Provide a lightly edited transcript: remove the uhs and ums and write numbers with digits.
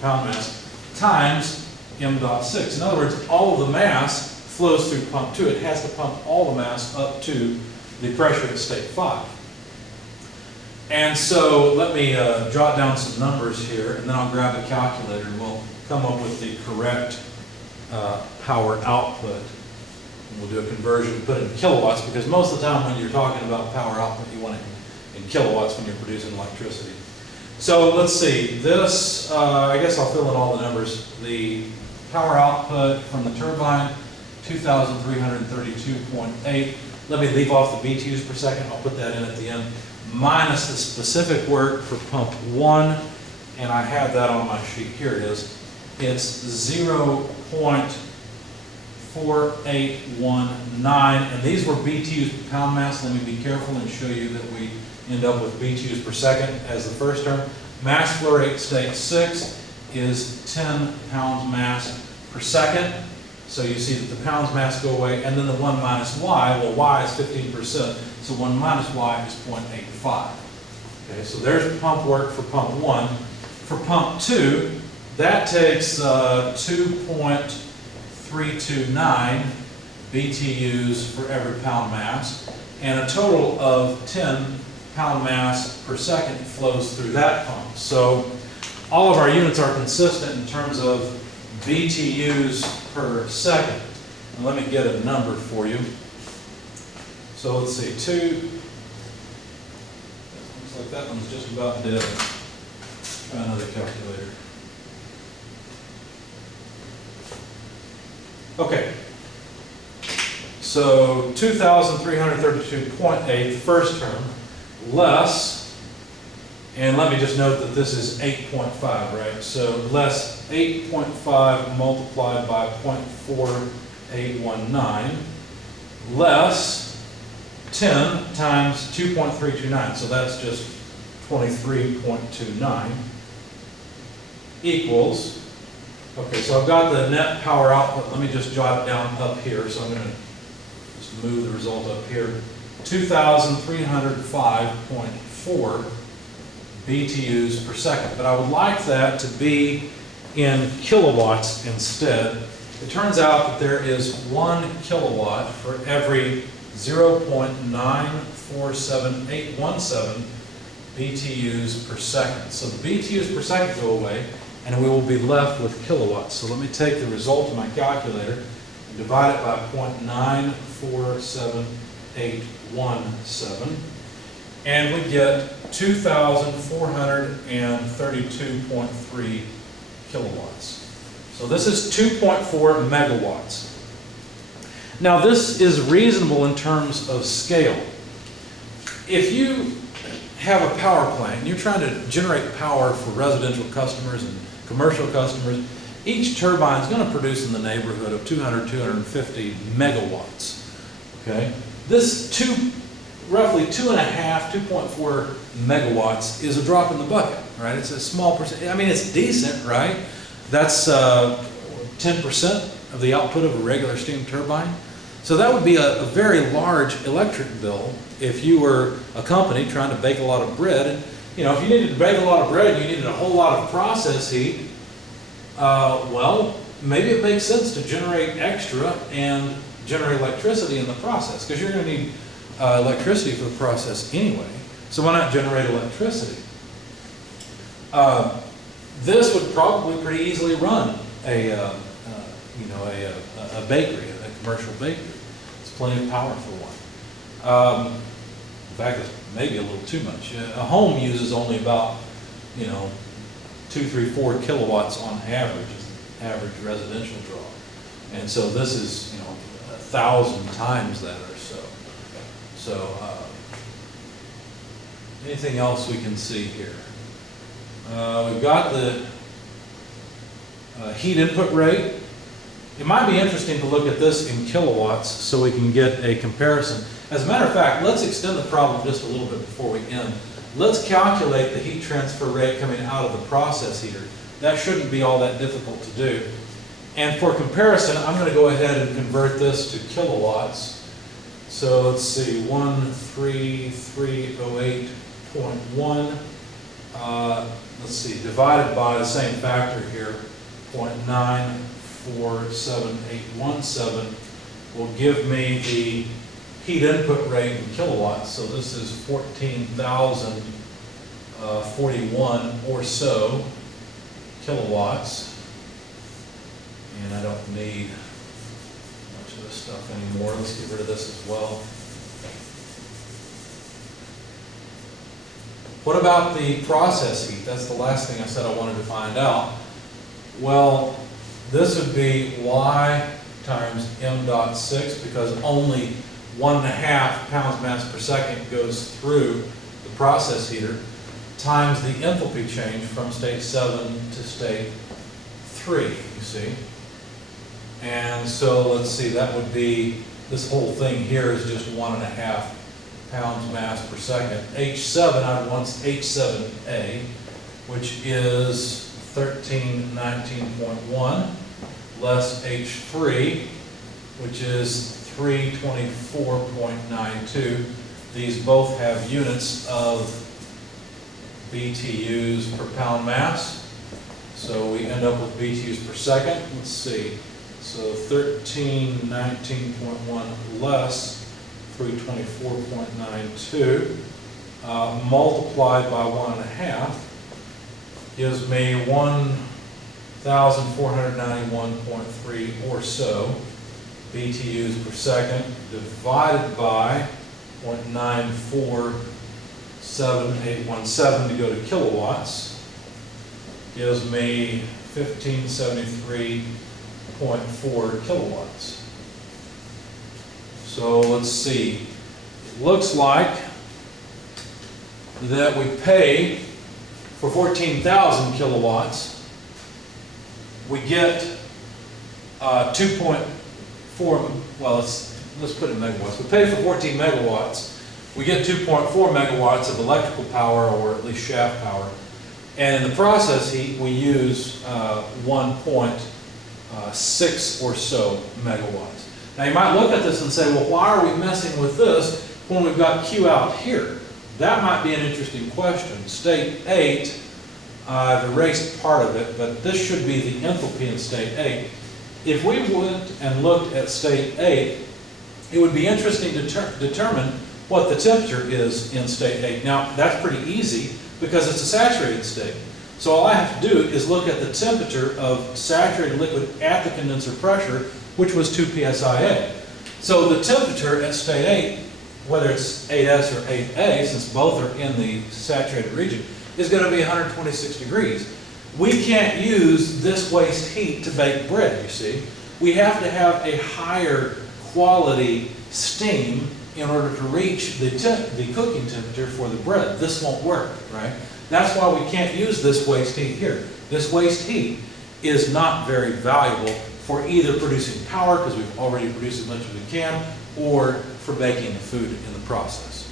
pound mass times m dot 6. In other words, all of the mass flows through pump 2. It has to pump all the mass up to the pressure at state 5. And so let me jot down some numbers here, and then I'll grab a calculator and we'll come up with the correct power output. And we'll do a conversion, put it in kilowatts, because most of the time when you're talking about power output, you want it in kilowatts when you're producing electricity. So let's see, this, I guess I'll fill in all the numbers. The power output from the turbine, 2,332.8. Let me leave off the BTUs per second, I'll put that in at the end, minus the specific work for pump 1, and I have that on my sheet, here it is. It's 0.4819, and these were BTUs per pound mass. Let me be careful and show you that we end up with BTUs per second as the first term. Mass flow rate state 6 is 10 pounds mass per second. So you see that the pounds mass go away, and then the 1 minus y, well, y is 15%, so 1 minus y is 0.85. Okay, so there's pump work for pump 1. For pump 2, that takes 2.329 BTUs for every pound mass, and a total of 10 pound mass per second flows through that pump. So all of our units are consistent in terms of BTUs per second. And let me get a number for you. So let's see, looks like that one's just about dead. Try another calculator. Okay. So 2,332.8, the first term, less, and let me just note that this is 8.5, right? So less 8.5 multiplied by 0.4819, less 10 times 2.329, so that's just 23.29, equals, okay, so I've got the net power output. Let me just jot it down up here. So I'm going to just move the result up here. 2,305.4 BTUs per second. But I would like that to be in kilowatts instead. It turns out that there is 1 kilowatt for every 0.94717 BTUs per second. So the BTUs per second go away, and we will be left with kilowatts. So let me take the result of my calculator and divide it by 0.947817, and we get 2,432.3 kilowatts. So this is 2.4 megawatts. Now this is reasonable in terms of scale. If you have a power plant and you're trying to generate power for residential customers and commercial customers, each turbine is going to produce in the neighborhood of 200, 250 megawatts. Okay? This roughly 2.4 megawatts is a drop in the bucket, right? It's a small percent. I mean, it's decent, right? That's 10% of the output of a regular steam turbine. So that would be a very large electric bill if you were a company trying to bake a lot of bread. And, you know, if you needed to bake a lot of bread and you needed a whole lot of process heat, well, maybe it makes sense to generate extra and generate electricity in the process, because you're going to need electricity for the process anyway. So why not generate electricity? This would probably pretty easily run a bakery, a commercial bakery. It's plenty of power for one. In fact, it's maybe a little too much. A home uses only about, 2, 3, 4 kilowatts on average, is the average residential draw. And so this is, 1,000 times that or so. So, anything else we can see here? We've got the heat input rate. It might be interesting to look at this in kilowatts so we can get a comparison. As a matter of fact, let's extend the problem just a little bit before we end. Let's calculate the heat transfer rate coming out of the process heater. That shouldn't be all that difficult to do. And for comparison, I'm going to go ahead and convert this to kilowatts. So let's see, 13308.1 let's see, divided by the same factor here, 0.947817, will give me the heat input rate in kilowatts. So this is 14,041 or so kilowatts. And I don't need much of this stuff anymore. Let's get rid of this as well. What about the process heat? That's the last thing I said I wanted to find out. Well, this would be Y times m dot 6, because only 1.5 pounds mass per second goes through the process heater, times the enthalpy change from state 7 to state 3, you see. And so let's see, that would be, this whole thing here is just 1.5 pounds mass per second. H7, I want H7A, which is 1319.1, less H3, which is 324.92. These both have units of BTUs per pound mass. So we end up with BTUs per second. Let's see. So 1319.1 less 324.92 multiplied by 1.5 gives me 1,491.3 or so BTUs per second, divided by 0.947817 to go to kilowatts, gives me 1573.4 kilowatts. So let's see, it looks like that we pay for 14,000 kilowatts, we get 2.4, well, let's put it in megawatts. We pay for 14 megawatts, we get 2.4 megawatts of electrical power, or at least shaft power. And in the process heat, we use 1.6 or so megawatts. Now you might look at this and say, well, why are we messing with this when we've got Q out here? That might be an interesting question. State 8, I've erased part of it, but this should be the enthalpy in state 8. If we went and looked at state 8, it would be interesting to determine what the temperature is in state 8. Now, that's pretty easy because it's a saturated state. So all I have to do is look at the temperature of saturated liquid at the condenser pressure, which was 2 psia. So the temperature at state 8, whether it's 8s or 8a, since both are in the saturated region, is going to be 126 degrees. We can't use this waste heat to bake bread, you see. We have to have a higher quality steam in order to reach the cooking temperature for the bread. This won't work, right? That's why we can't use this waste heat here. This waste heat is not very valuable for either producing power, because we've already produced as much as we can, or for baking the food in the process.